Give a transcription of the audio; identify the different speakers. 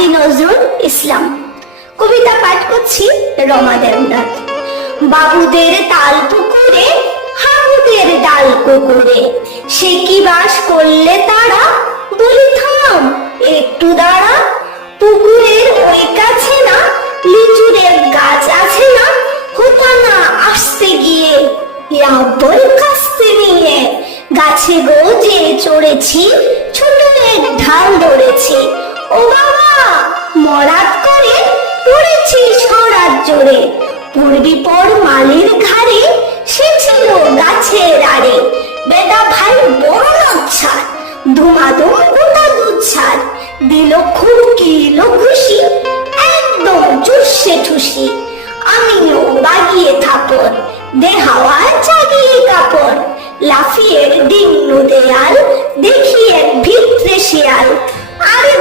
Speaker 1: কাজী নজরুল ইসলাম। কবিতা পাঠ করছি রমা দেবনাথ। বাবুদের তাল পুকুরে, হাবুদের ডাল কুকুরে সে কি বাস করলে তারা? বলি, থাম, একটু দাঁড়া। পুকুরের ওই কাছে না লিচুরের গাছ আছে না? হতা না আসতে গিয়ে লাভই কাস্তে নিয়ে, গাছে গো যে চড়েছি, ছোট এক ঢাল ধরেছি। মরাত করে পড়েছি সরাত জোরে। পর মালির ঘাড়ে সে ছিল গাছের আড়ে। বেটা ভাই বড় ধুমাধুম গোটা দুচ্ছার দিল খুশি একদম চুষে ঠুসি। আমিও বাগিয়ে থাপড় দে হাওয়া জাগিয়ে কাপড় লাফিয়ে ডিঙ্গু দেয়াল দেখি এক ভিত্রে শিয়াল। আরে